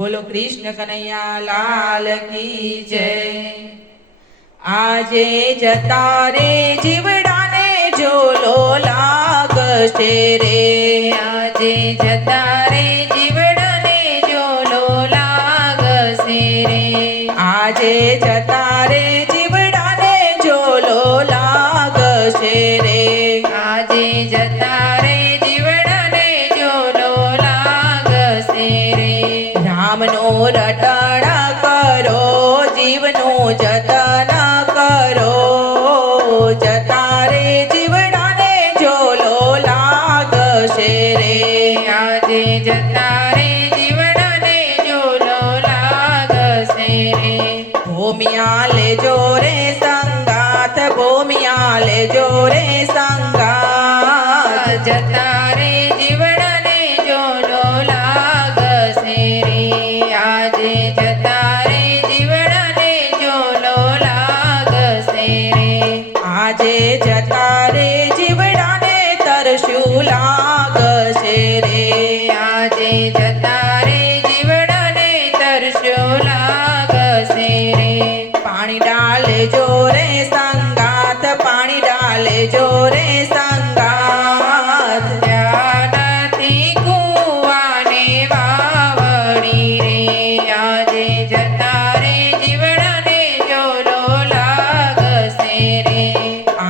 बोलो कृष्ण कन्हैया लाल की जय। आजे जता रे जीवड़ाने झोलो लागशे रे, आजे जता रे जीवड़ाने झोलो लागशे रे, आजे जता रे जीवड़ाने झोलो लागशे रे, आजे जता रे जीवड़ाने झोलो लागशे रे। रामनो रटण करो जीवनो जतन करो, जता रे जीवड़ाने झोलो लागशे रे, आजे जता रे जीवड़ाने झोलो लागशे रे। भूमिया ले जोरे संगात, भूमिया ले जोरे संगात, जता रे जीवड़ाने झोलो लागशे रे, आजे जता रे जीवड़ाने झोलो लागशे रे। आजे जता रे जीवड़ाने तरशू लागशे रे, आजे जता रे जीवड़ाने तरशो लागशे रे। पानी डाले जोरे संगात, पानी डाले जोरे संगात, ज्ञानथी कुवाने वावड़ी रे, आजे जता रे जीवड़ाने झोलो लागशे रे,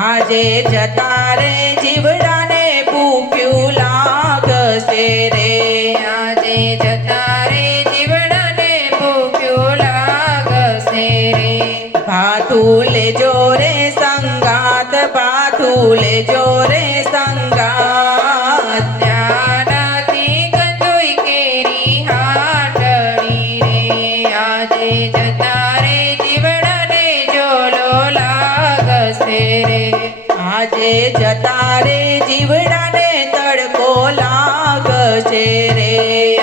आजे जता रे जीवड़ाने भूख्यू लागशे रे, आजे जता रे जीवड़ाने भूख्यो लागशे रे। भाथूले जोरे संगात, भाथूले जोरे संगात, ज्ञानथी कंदोई केरी हाटड़ी रे, आजे जता रे जीवड़ाने झोलो लागशे रे, आजे जता रे जीवड़ाने तड़को लागशे रे,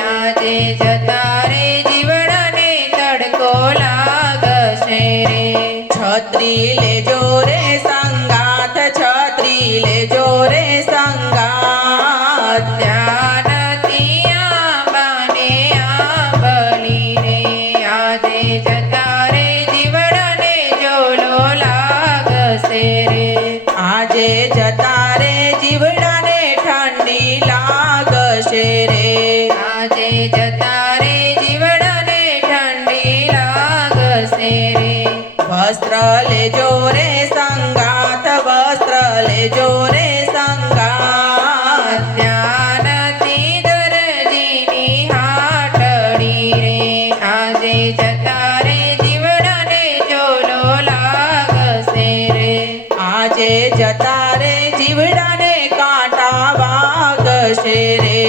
आजे जता रे जीवड़ाने तड़को लागशे रे। छत्री ले जोरे संगात, छत्री ले जोरे संगात, ज्ञानथी आंबाने आंबली रे, आजे जता रे जीवड़ाने झोलो लागशे रे, आजे जता रे जीवड़ाने ठंडी लागशे रे, आजे जता रे जीवड़ाने ठंडी लागशे रे। वस्त्र ले जोरे संगात, वस्त्र ले जोरे संगात, ज्ञानथी दरजीनी हाटड़ी रे, आजे जता रे जीवड़ाने झोलो लागशे रे, आजे जता रे जीवड़ाने कांटा वागशे रे,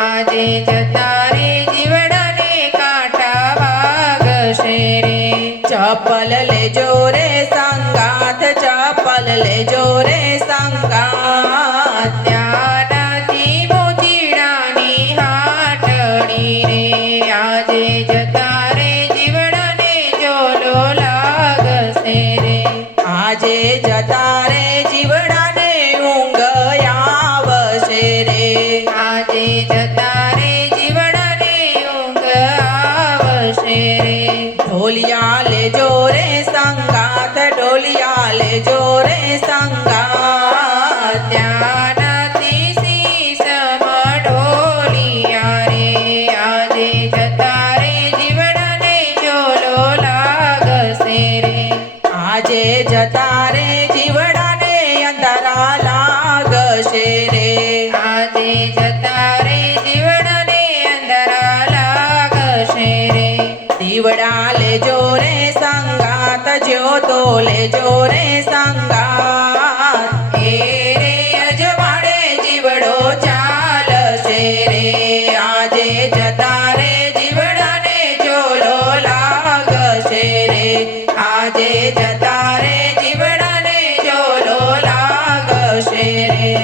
आजे जता रे जीवड़ाने कांटा वागशे रे। चप्पल ले जोरे संगात, चप्पल ले जोरे संगात, ज्ञानथी मोचीडानी हाटड़ी रे, आजे जता रे जीवड़ाने झोलो लागशे रे, आजे जता रे जीवड़ाने ऊंघ आवशे रे, आजे जता रे जीवड़ाने ऊंघ आवशे रे। ढोलिया ले जोरे संगात, ढोलिया ले जोरे संगात, ज्ञानथी शीशम ढोलिया रे, आजे जता रे जीवड़ाने झोलो लागशे रे, आजे जता रे जीवड़ाने अंतरा लागशे रे, आजे जता रे जीवड़ाने अंधरा लागशे रे। जीवड़ा ले जोरे संगात, ज्योतो ले जोरे संगात, हे रे अजवाड़े जीवड़ो चालशे रे, आजे जता रे जीवड़ाने झोलो लागशे रे, आजे जता रे जीवड़ाने झोलो लागशे रे।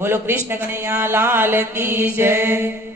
बोलो कृष्ण कन्हैया लाल की जय।